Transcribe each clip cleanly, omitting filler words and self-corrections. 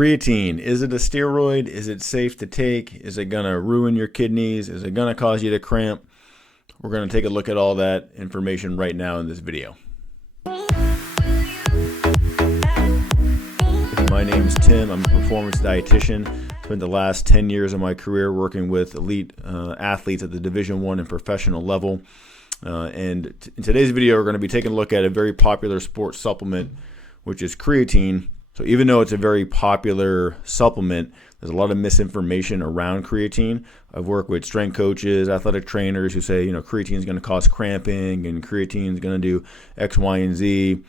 Creatine, is it a steroid? Is it safe to take? Is it going to ruin your kidneys? Is it going to cause you to cramp? We're going to take a look at all that information right now in this video. My name is Tim. I'm a performance dietitian. Spent the last 10 years of my career working with elite athletes at the Division I and professional level. In today's video, we're going to be taking a look at a very popular sports supplement, which is creatine. So even though it's a very popular supplement, there's a lot of misinformation around creatine. I've worked with strength coaches, athletic trainers who say, creatine is going to cause cramping and creatine is going to do X, Y, and Z.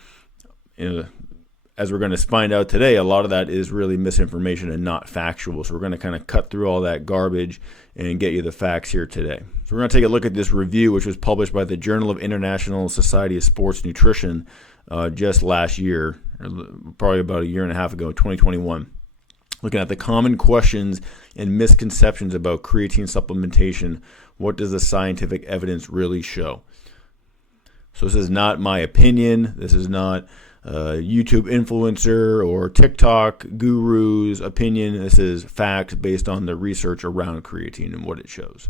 As we're going to find out today, a lot of that is really misinformation and not factual. So we're going to kind of cut through all that garbage and get you the facts here today. So we're going to take a look at this review, which was published by the Journal of International Society of Sports Nutrition just last year, probably about a year and a half ago, 2021. Looking at the common questions and misconceptions about creatine supplementation. What does the scientific evidence really show? So this is not my opinion. This is not YouTube influencer or TikTok guru's opinion. This is facts based on the research around creatine and what it shows.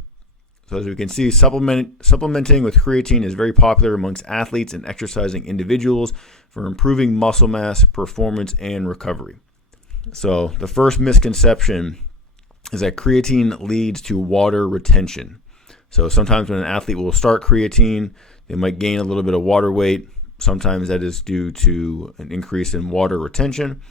So as we can see, supplementing with creatine is very popular amongst athletes and exercising individuals for improving muscle mass, performance, and recovery. So the first misconception is that creatine leads to water retention. So sometimes when an athlete will start creatine, they might gain a little bit of water weight. Sometimes that is due to an increase in water retention.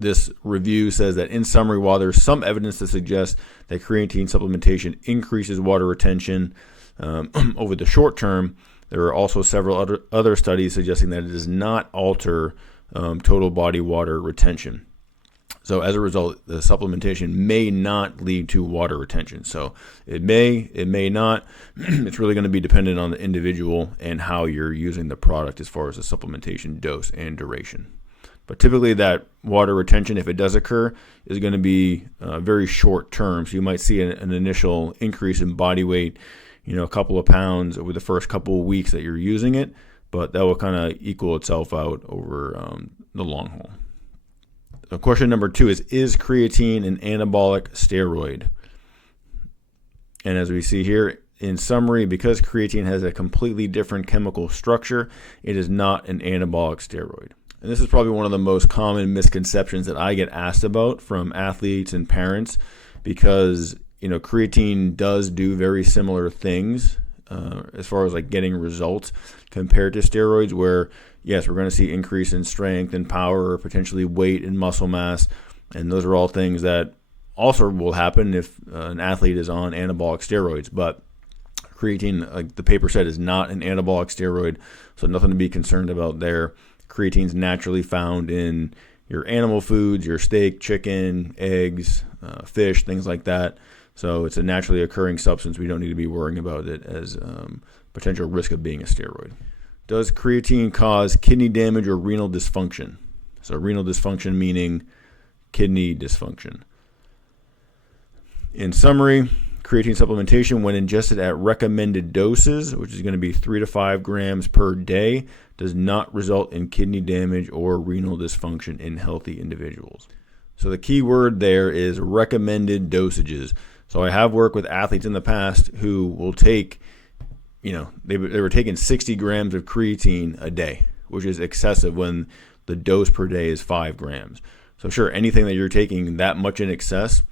This review says that in summary, while there's some evidence to suggest that creatine supplementation increases water retention over the short term, there are also several other studies suggesting that it does not alter total body water retention. So as a result, the supplementation may not lead to water retention. So it may not. It's really going to be dependent on the individual and how you're using the product as far as the supplementation dose and duration. But typically that water retention, if it does occur, is going to be very short term. So you might see an initial increase in body weight, a couple of pounds over the first couple of weeks that you're using it, but that will kind of equal itself out over the long haul. So question number 2 is creatine an anabolic steroid? And as we see here, in summary, because creatine has a completely different chemical structure, it is not an anabolic steroid. And this is probably one of the most common misconceptions that I get asked about from athletes and parents, because creatine does do very similar things as far as like getting results compared to steroids, where yes, we're going to see increase in strength and power, potentially weight and muscle mass, and those are all things that also will happen if an athlete is on anabolic steroids. But creatine, like the paper said, is not an anabolic steroid, so nothing to be concerned about there. Creatine is naturally found in your animal foods, your steak, chicken, eggs, fish, things like that. So it's a naturally occurring substance. We don't need to be worrying about it as potential risk of being a steroid. Does creatine cause kidney damage or renal dysfunction? So renal dysfunction meaning kidney dysfunction. In summary, creatine supplementation, when ingested at recommended doses, which is going to be 3 to 5 grams per day, does not result in kidney damage or renal dysfunction in healthy individuals. So the key word there is recommended dosages. So I have worked with athletes in the past who will take, they were taking 60 grams of creatine a day, which is excessive when the dose per day is 5 grams. So sure, anything that you're taking that much in excess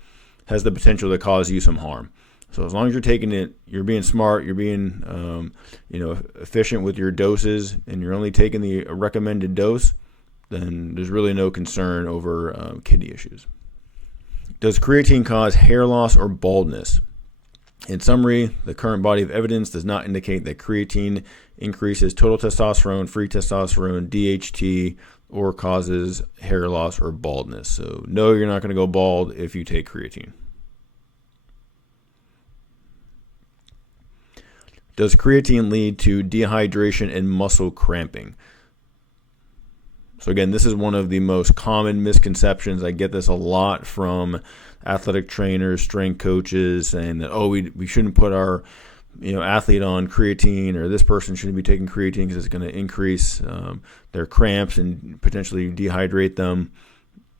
has the potential to cause you some harm. So as long as you're taking it, you're being smart, you're being efficient with your doses, and you're only taking the recommended dose, then there's really no concern over kidney issues. Does creatine cause hair loss or baldness? In summary, the current body of evidence does not indicate that creatine increases total testosterone, free testosterone, DHT, or causes hair loss or baldness. So no, you're not going to go bald if you take creatine. Does creatine lead to dehydration and muscle cramping? So again, this is one of the most common misconceptions. I get this a lot from athletic trainers, strength coaches, saying that, we shouldn't put our athlete on creatine, or this person shouldn't be taking creatine because it's going to increase their cramps and potentially dehydrate them.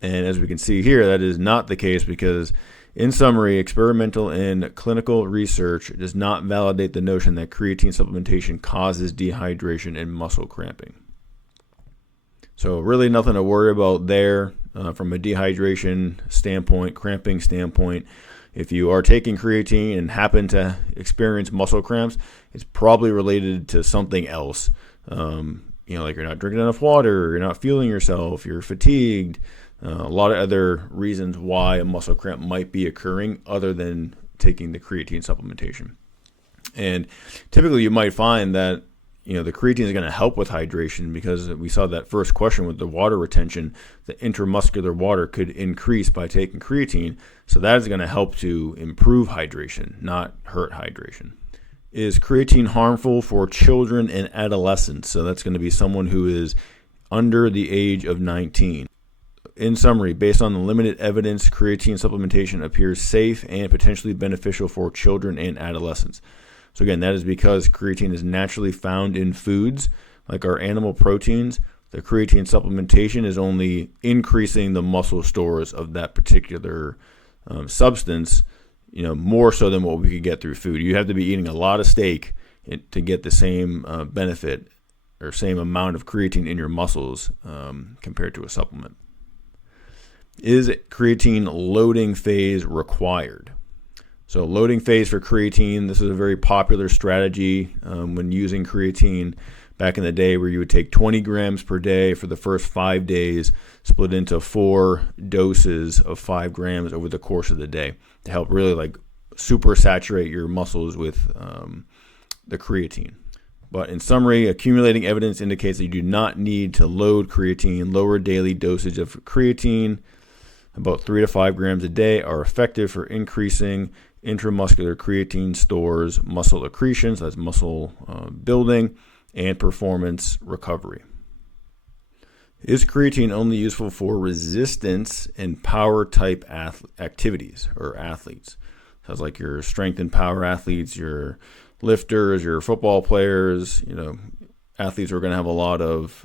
And as we can see here, that is not the case because, in summary, experimental and clinical research does not validate the notion that creatine supplementation causes dehydration and muscle cramping. So really nothing to worry about there from a dehydration standpoint, cramping standpoint. If you are taking creatine and happen to experience muscle cramps, it's probably related to something else. Like you're not drinking enough water, you're not fueling yourself, you're fatigued. A lot of other reasons why a muscle cramp might be occurring other than taking the creatine supplementation. And typically you might find that the creatine is going to help with hydration because we saw that first question with the water retention, the intramuscular water could increase by taking creatine. So that is going to help to improve hydration, not hurt hydration. Is creatine harmful for children and adolescents? So that's going to be someone who is under the age of 19. In summary, based on the limited evidence, creatine supplementation appears safe and potentially beneficial for children and adolescents. So again, that is because creatine is naturally found in foods like our animal proteins. The creatine supplementation is only increasing the muscle stores of that particular substance, more so than what we could get through food. You have to be eating a lot of steak to get the same benefit or same amount of creatine in your muscles compared to a supplement. Is creatine loading phase required? So loading phase for creatine, this is a very popular strategy when using creatine back in the day, where you would take 20 grams per day for the first 5 days, split into 4 doses of 5 grams over the course of the day to help really super saturate your muscles with the creatine. But in summary, accumulating evidence indicates that you do not need to load creatine. Lower daily dosage of creatine, about 3 to 5 grams a day, are effective for increasing intramuscular creatine stores, muscle accretion, so that's muscle building, and performance recovery. Is creatine only useful for resistance and power type activities or athletes? Sounds like your strength and power athletes, your lifters, your football players, athletes who are going to have a lot of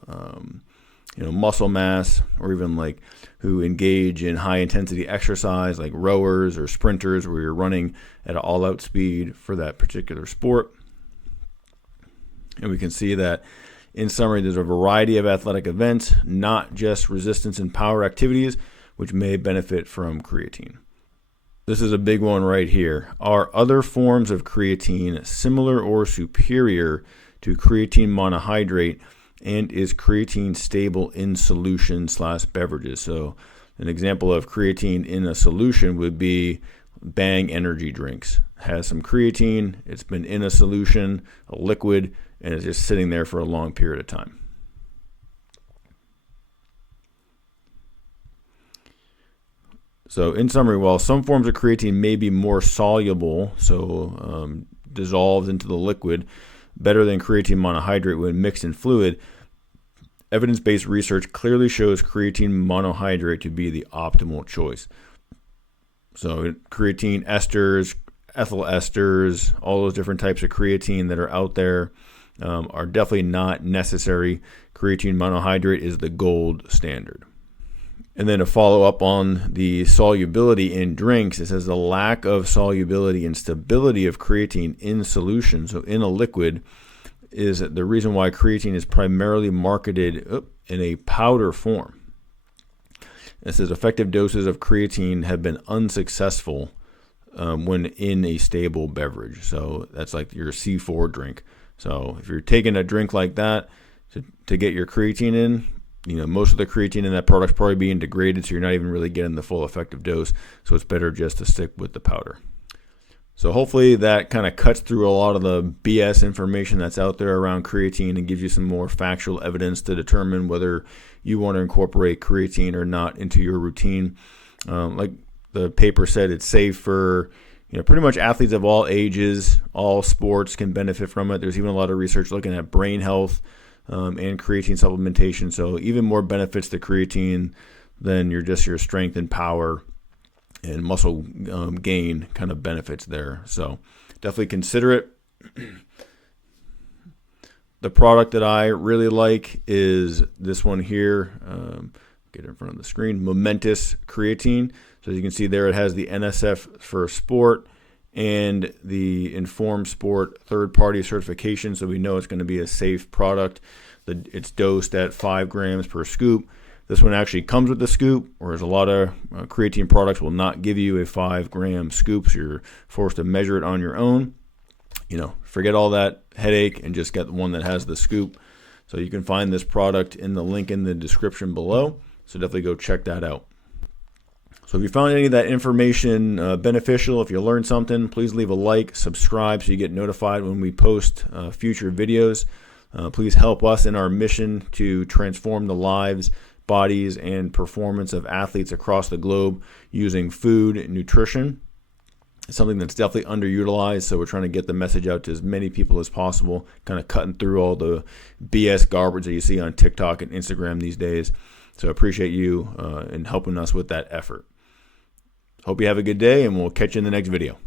muscle mass, or even who engage in high intensity exercise like rowers or sprinters, where you're running at an all out speed for that particular sport. And we can see that in summary, there's a variety of athletic events, not just resistance and power activities, which may benefit from creatine. This is a big one right here. Are other forms of creatine similar or superior to creatine monohydrate? And is creatine stable in solution/beverages? So an example of creatine in a solution would be Bang energy drinks. Has some creatine, it's been in a solution, a liquid, and it's just sitting there for a long period of time. So in summary, while some forms of creatine may be more soluble, so dissolved into the liquid, better than creatine monohydrate when mixed in fluid, evidence-based research clearly shows creatine monohydrate to be the optimal choice. So creatine esters, ethyl esters, all those different types of creatine that are out there are definitely not necessary. Creatine monohydrate is the gold standard. And then to follow up on the solubility in drinks, it says the lack of solubility and stability of creatine in solution, so in a liquid, is the reason why creatine is primarily marketed in a powder form. It says effective doses of creatine have been unsuccessful when in a stable beverage. So that's like your C4 drink. So if you're taking a drink like that to get your creatine in, most of the creatine in that product is probably being degraded, so you're not even really getting the full effective dose. So it's better just to stick with the powder. So hopefully that kind of cuts through a lot of the BS information that's out there around creatine and gives you some more factual evidence to determine whether you want to incorporate creatine or not into your routine. Like the paper said, it's safe for pretty much athletes of all ages. All sports can benefit from it. There's even a lot of research looking at brain health and creatine supplementation. So even more benefits to creatine than your strength and power and muscle gain kind of benefits there. So definitely consider it. The product that I really like is this one here, get it in front of the screen, momentous creatine. So as you can see there, it has the NSF for sport and the Informed Sport third-party certification, so we know it's going to be a safe product. It's dosed at 5 grams per scoop. This one actually comes with the scoop, whereas a lot of creatine products will not give you a 5-gram scoop, so you're forced to measure it on your own. Forget all that headache and just get the one that has the scoop. So you can find this product in the link in the description below, so definitely go check that out. So if you found any of that information beneficial, if you learned something, please leave a like, subscribe so you get notified when we post future videos. Please help us in our mission to transform the lives, bodies, and performance of athletes across the globe using food and nutrition. It's something that's definitely underutilized, so we're trying to get the message out to as many people as possible, kind of cutting through all the BS garbage that you see on TikTok and Instagram these days. So I appreciate you in helping us with that effort. Hope you have a good day, and we'll catch you in the next video.